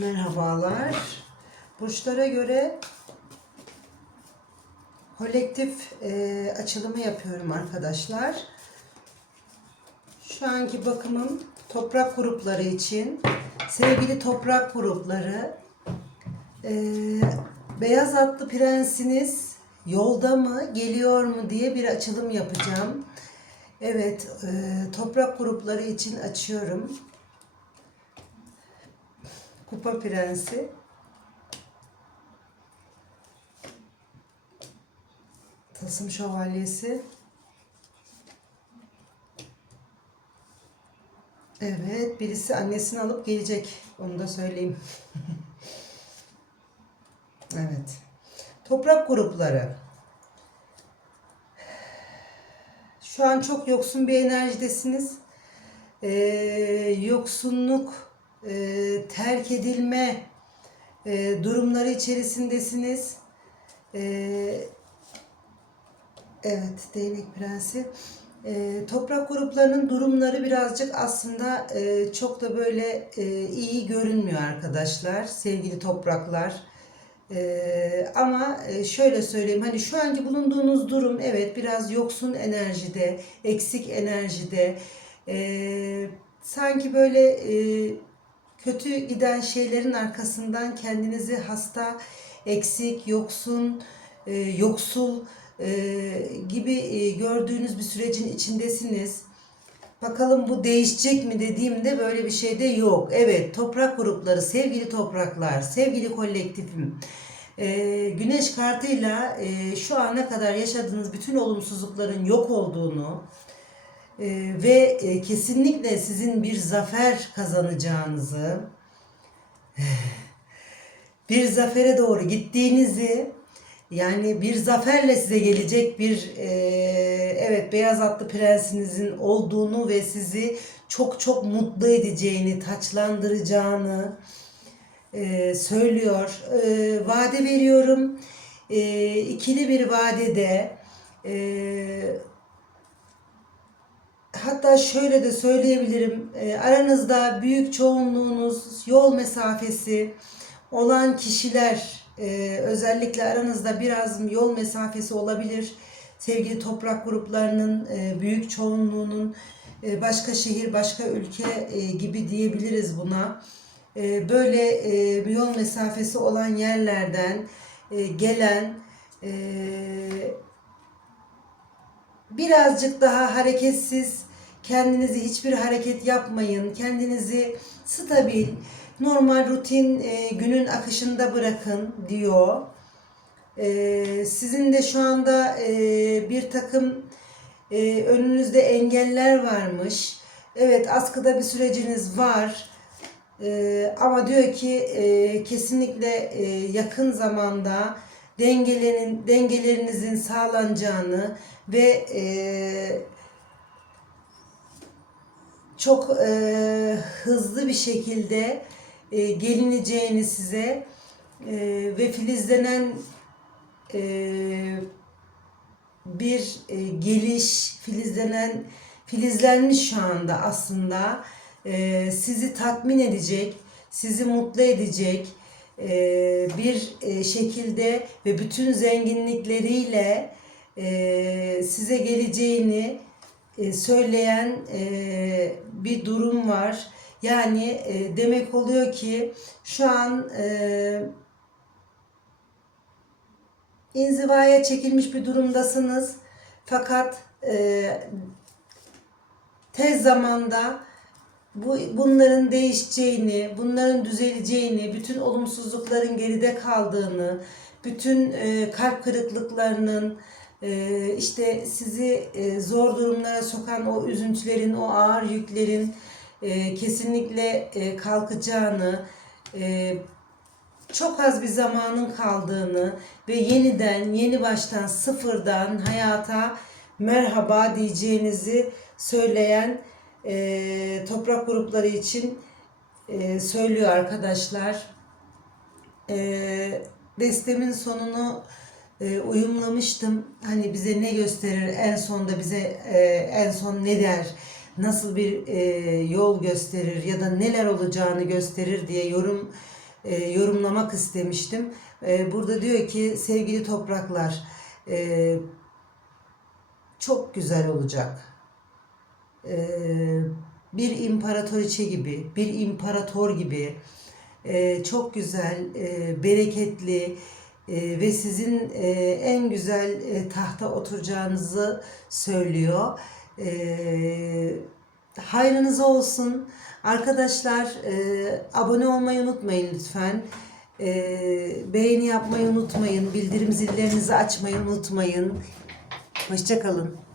Merhabalar. Burçlara göre kolektif e, açılımı yapıyorum arkadaşlar. Şu anki bakımım toprak grupları için. Sevgili toprak grupları, e, beyaz atlı prensiniz yolda mı, geliyor mu diye bir açılım yapacağım. Evet, e, toprak grupları için açıyorum. Kupa Prensi. Tasım Şövalyesi. Evet, birisi annesini alıp gelecek. Onu da söyleyeyim. evet. Toprak grupları. Şu an çok yoksun bir enerjidesiniz. Ee, yoksunluk, e, terk edilme e, durumları içerisindesiniz. Ee, evet, değnek prensi. Ee, toprak gruplarının durumları birazcık aslında e, çok da böyle e, iyi görünmüyor arkadaşlar, sevgili topraklar. Ee, ama e, şöyle söyleyeyim hani şu anki bulunduğunuz durum evet biraz yoksun enerjide, eksik enerjide. Ee, sanki böyle e, kötü giden şeylerin arkasından kendinizi hasta, eksik, yoksun, e, yoksul e, gibi e, gördüğünüz bir sürecin içindesiniz. Bakalım bu değişecek mi dediğimde böyle bir şey de yok. Evet toprak grupları, sevgili topraklar, sevgili kolektifim. Ee, güneş kartıyla e, şu ana kadar yaşadığınız bütün olumsuzlukların yok olduğunu e, ve e, kesinlikle sizin bir zafer kazanacağınızı, bir zafere doğru gittiğinizi yani bir zaferle size gelecek bir e, evet beyaz atlı prensinizin olduğunu ve sizi çok çok mutlu edeceğini, taçlandıracağını e, söylüyor. Vade veriyorum. E, ikili bir vadede hatta şöyle de söyleyebilirim. E, aranızda büyük çoğunluğunuz yol mesafesi olan kişiler ee, özellikle aranızda biraz yol mesafesi olabilir. Sevgili toprak gruplarının e, büyük çoğunluğunun e, başka şehir, başka ülke e, gibi diyebiliriz buna. E, böyle e, yol mesafesi olan yerlerden e, gelen e, birazcık daha hareketsiz, kendinizi hiçbir hareket yapmayın, kendinizi stabil, normal rutin e, günün akışında bırakın diyor. E, sizin de şu anda e, bir takım e, önünüzde engeller varmış. Evet askıda bir süreciniz var. E, ama diyor ki e, kesinlikle e, yakın zamanda dengelerin dengelerinizin sağlanacağını ve e, çok e, hızlı bir şekilde e, gelineceğini size e, ve filizlenen e, bir e, geliş, filizlenen, filizlenmiş şu anda aslında e, sizi tatmin edecek, sizi mutlu edecek e, bir e, şekilde ve bütün zenginlikleriyle e, size geleceğini e, söyleyen e, bir durum var. Yani e, demek oluyor ki şu an e, inzivaya çekilmiş bir durumdasınız. Fakat tez zamanda bu bunların değişeceğini, bunların düzeleceğini, bütün olumsuzlukların geride kaldığını, bütün e, kalp kırıklıklarının işte sizi e, zor durumlara sokan o üzüntülerin, o ağır yüklerin e, kesinlikle e, kalkacağını, çok az bir zamanın kaldığını ve yeniden, yeni baştan, sıfırdan hayata merhaba diyeceğinizi söyleyen toprak grupları için söylüyor arkadaşlar. Destemin sonunu e, uyumlamıştım. Hani bize ne gösterir, en sonda bize e, en son ne der, nasıl bir e, yol gösterir ya da neler olacağını gösterir diye yorum e, yorumlamak istemiştim. Burada diyor ki sevgili topraklar çok güzel olacak. Bir imparatoriçe gibi, bir imparator gibi çok güzel, e, bereketli e, ve sizin e, en güzel e, tahta oturacağınızı söylüyor. E, hayrınıza olsun. Arkadaşlar e, abone olmayı unutmayın lütfen. E, beğeni yapmayı unutmayın. Bildirim zillerinizi açmayı unutmayın. Hoşçakalın.